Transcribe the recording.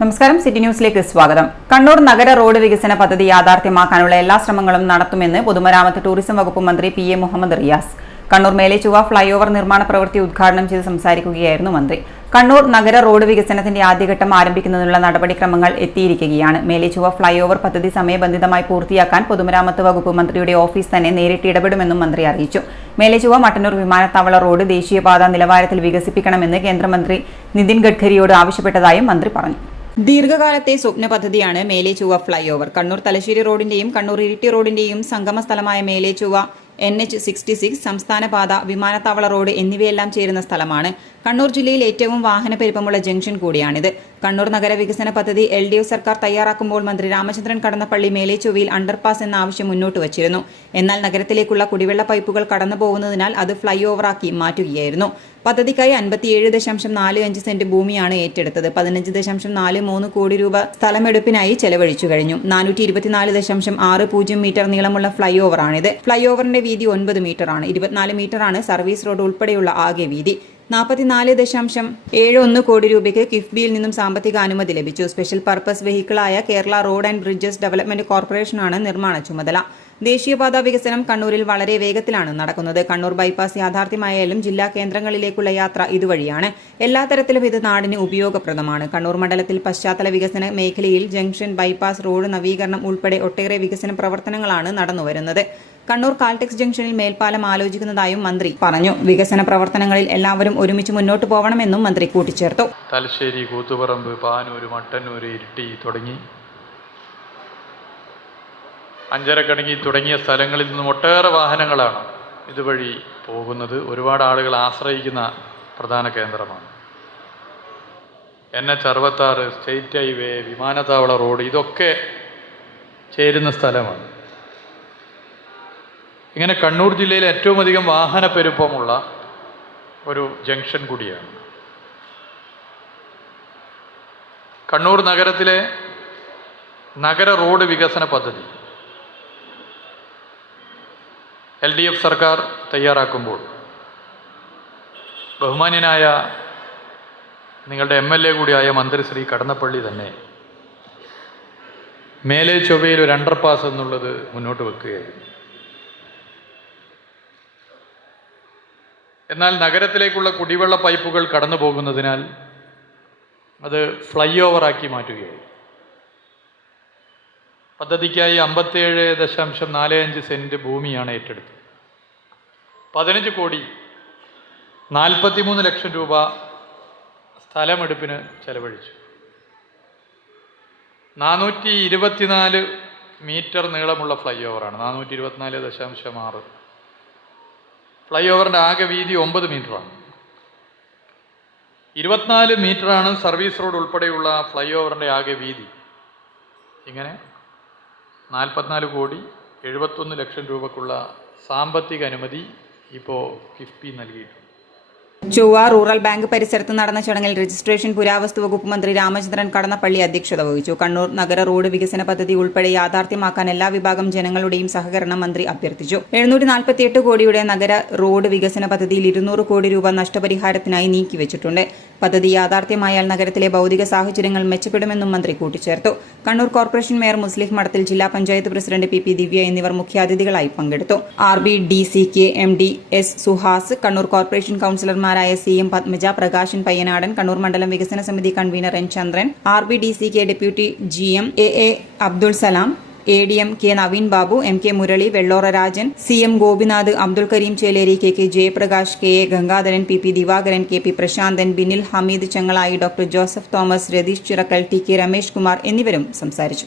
നമസ്കാരം, സിറ്റി ന്യൂസിലേക്ക് സ്വാഗതം. കണ്ണൂർ നഗര റോഡ് വികസന പദ്ധതി യാഥാർത്ഥ്യമാക്കാനുള്ള എല്ലാ ശ്രമങ്ങളും നടത്തുമെന്ന് പൊതുമരാമത്ത് ടൂറിസം വകുപ്പ് മന്ത്രി P A Muhammad Riyas Kannur Melechovva flyover നിർമ്മാണ പ്രവൃത്തി ഉദ്ഘാടനം ചെയ്ത് സംസാരിക്കുകയായിരുന്നു മന്ത്രി. കണ്ണൂർ നഗര റോഡ് വികസനത്തിന്റെ ആദ്യഘട്ടം ആരംഭിക്കുന്നതിനുള്ള നടപടിക്രമങ്ങൾ എത്തിയിരിക്കുകയാണ്. മേലെചൊവ്വ ഫ്ലൈഓവർ പദ്ധതി സമയബന്ധിതമായി പൂർത്തിയാക്കാൻ പൊതുമരാമത്ത് വകുപ്പ് മന്ത്രിയുടെ ഓഫീസ് തന്നെ നേരിട്ട് ഇടപെടുമെന്നും മന്ത്രി അറിയിച്ചു. മേലെചൊവ്വ മട്ടന്നൂർ വിമാനത്താവള റോഡ് ദേശീയപാത നിലവാരത്തിൽ വികസിപ്പിക്കണമെന്ന് കേന്ദ്രമന്ത്രി നിതിൻ ഗഡ്കരിയോട് ആവശ്യപ്പെട്ടതായും മന്ത്രി പറഞ്ഞു. ദീർഘകാലത്തെ സ്വപ്ന പദ്ധതിയാണ് മേലെചൊവ്വ ഫ്ലൈഓവർ. കണ്ണൂർ തലശ്ശേരി റോഡിന്റെയും കണ്ണൂർ ഇരിട്ടി റോഡിന്റെയും സംഗമ സ്ഥലമായ മേലെചൊവ്വ NH66 സംസ്ഥാന പാത, വിമാനത്താവള റോഡ് എന്നിവയെല്ലാം ചേരുന്ന സ്ഥലമാണ്. കണ്ണൂർ ജില്ലയിൽ ഏറ്റവും വാഹനപ്പെരുപ്പമുള്ള ജംഗ്ഷൻ കൂടിയാണിത്. കണ്ണൂർ നഗര വികസന പദ്ധതി LDF സർക്കാർ തയ്യാറാക്കുമ്പോൾ മന്ത്രി രാമചന്ദ്രൻ കടന്നപ്പള്ളി മേലെചൊവ്വയിൽ അണ്ടർപാസ് എന്ന ആവശ്യം മുന്നോട്ട് വച്ചിരുന്നു. എന്നാൽ നഗരത്തിലേക്കുള്ള കുടിവെള്ള പൈപ്പുകൾ കടന്നു പോകുന്നതിനാൽ അത് ഫ്ലൈ ഓവറാക്കി മാറ്റുകയായിരുന്നു. പദ്ധതിക്കായി 57.45 സെന്റ് ഭൂമിയാണ് ഏറ്റെടുത്തത്. 15.43 കോടി രൂപ സ്ഥലമെടുപ്പിനായി ചെലവഴിച്ചു കഴിഞ്ഞു. 424.60 മീറ്റർ നീളമുള്ള ഫ്ലൈ ഓവറാണിത്. ഫ്ലൈ ഓവറിന്റെ വീതി 9 മീറ്ററാണ്. 24 മീറ്ററാണ് സർവീസ് റോഡ് ഉൾപ്പെടെയുള്ള ആകെ വീതി. 44.71 കോടി രൂപയ്ക്ക് കിഫ്ബിയിൽ നിന്നും സാമ്പത്തിക അനുമതി ലഭിച്ചു. സ്പെഷ്യൽ പർപ്പസ് വെഹിക്കിളായ Kerala road and bridges development കോർപ്പറേഷനാണ് നിർമ്മാണ ചുമതല. ദേശീയപാത വികസനം കണ്ണൂരിൽ വളരെ വേഗത്തിലാണ് നടക്കുന്നത്. കണ്ണൂർ ബൈപ്പാസ് യാഥാർത്ഥ്യമായാലും ജില്ലാ കേന്ദ്രങ്ങളിലേക്കുള്ള യാത്ര ഇതുവഴിയാണ്. എല്ലാ തരത്തിലും ഇത് നാടിന് ഉപയോഗപ്രദമാണ്. കണ്ണൂർ മണ്ഡലത്തിൽ പശ്ചാത്തല വികസന മേഖലയിൽ ജംഗ്ഷൻ, ബൈപ്പാസ്, റോഡ് നവീകരണം ഉൾപ്പെടെ ഒട്ടേറെ വികസന പ്രവർത്തനങ്ങളാണ് നടന്നുവരുന്നത്. കണ്ണൂർ കാൽടെക്സ് ജംഗ്ഷനിൽ മേൽപ്പാലം ആലോചിക്കുന്നതായും മന്ത്രി പറഞ്ഞു. വികസന പ്രവർത്തനങ്ങളിൽ എല്ലാവരും ഒരുമിച്ച് മുന്നോട്ട് പോകണമെന്നും മന്ത്രി കൂട്ടിച്ചേർത്തു. തലശ്ശേരി, കൂത്തുപറമ്പ്, പാനൂർ, മട്ടന്നൂർ, ഇരിട്ടി തുടങ്ങി അഞ്ചരക്കടങ്ങി തുടങ്ങിയ സ്ഥലങ്ങളിൽ നിന്നും ഒട്ടേറെ വാഹനങ്ങളാണ് ഇതുവഴി പോകുന്നത്. ഒരുപാട് ആളുകൾ ആശ്രയിക്കുന്ന പ്രധാന കേന്ദ്രമാണ്. NH66, സ്റ്റേറ്റ് ഹൈവേ, വിമാനത്താവള റോഡ് ഇതൊക്കെ ചേരുന്ന സ്ഥലമാണ്. ഇങ്ങനെ കണ്ണൂർ ജില്ലയിൽ ഏറ്റവും അധികം വാഹനപ്പെരുപ്പമുള്ള ഒരു ജംഗ്ഷൻ കൂടിയാണ്. കണ്ണൂർ നഗരത്തിലെ നഗര റോഡ് വികസന പദ്ധതി LDF സർക്കാർ തയ്യാറാക്കുമ്പോൾ ബഹുമാന്യനായ നിങ്ങളുടെ MLA കൂടിയായ മന്ത്രി ശ്രീ കടന്നപ്പള്ളി തന്നെ മേലെചൊവ്വയിൽ ഒരു അണ്ടർപാസ് എന്നുള്ളത് മുന്നോട്ട് വെക്കുകയായിരുന്നു. എന്നാൽ നഗരത്തിലേക്കുള്ള കുടിവെള്ള പൈപ്പുകൾ കടന്നു പോകുന്നതിനാൽ അത് ഫ്ലൈ ഓവറാക്കി മാറ്റുകയായി. പദ്ധതിക്കായി 57.45 സെന്റ് ഭൂമിയാണ് ഏറ്റെടുത്തത്. 15 കോടി 43 ലക്ഷം രൂപ സ്ഥലമെടുപ്പിന് ചെലവഴിച്ചു. 424 മീറ്റർ നീളമുള്ള ഫ്ലൈ ഓവറാണ്. 424.6. ഫ്ലൈ ഓവറിൻ്റെ ആകെ വീതി 9 മീറ്ററാണ്. 24 മീറ്ററാണ് സർവീസ് റോഡ് ഉൾപ്പെടെയുള്ള ഫ്ലൈ ഓവറിൻ്റെ ആകെ വീതി. ഇങ്ങനെ 44 കോടി 71 ലക്ഷം രൂപക്കുള്ള സാമ്പത്തിക അനുമതി ഇപ്പോൾ കിഫ്ബി നൽകിയിട്ടുണ്ട്. ചൊവ്വ റൂറൽ ബാങ്ക് പരിസരത്ത് നടന്ന ചടങ്ങിൽ രജിസ്ട്രേഷൻ പുരാവസ്തു വകുപ്പ് മന്ത്രി രാമചന്ദ്രൻ കടന്നപ്പള്ളി അധ്യക്ഷത വഹിച്ചു. കണ്ണൂർ നഗര റോഡ് വികസന പദ്ധതി ഉൾപ്പെടെ യാഥാർത്ഥ്യമാക്കാൻ എല്ലാ വിഭാഗം ജനങ്ങളുടെയും സഹകരണം മന്ത്രി അഭ്യർത്ഥിച്ചു. 748 കോടിയുടെ നഗര റോഡ് വികസന പദ്ധതിയിൽ 200 കോടി രൂപ നഷ്ടപരിഹാരത്തിനായി നീക്കിവച്ചിട്ടുണ്ട്. പദ്ധതി യാഥാർത്ഥ്യമായാൽ നഗരത്തിലെ ഭൗതിക സാഹചര്യങ്ങൾ മെച്ചപ്പെടുമെന്നും മന്ത്രി കൂട്ടിച്ചേർത്തു. കണ്ണൂർ കോർപ്പറേഷൻ മേയർ മുസ്ലിം മഠത്തിൽ, ജില്ലാ പഞ്ചായത്ത് പ്രസിഡന്റ് PP ദിവ്യ എന്നിവർ മുഖ്യാതിഥികളായി പങ്കെടുത്തു. RBDCK MD S Suhas, Kannur corporation കൌൺസിലർമാരായ CM പത്മജ, പ്രകാശൻ പയ്യനാടൻ, കണ്ണൂർ മണ്ഡലം വികസന സമിതി convener N Chandran, RBDCK deputy GM AA Abdul Salam, ADM K Naveen Babu, MK Murali, Vellora Rajan, CM Gopinath, Abdul Karim Cheleri, KK Jayaprakash, KA Gangadharan, PP Divakaran, KP Prashanthan, Binil Hameed Changalayi, doctor Joseph Thomas, Ratheesh Chirakkal, TK Ramesh Kumar എന്നിവരും സംസാരിച്ചു.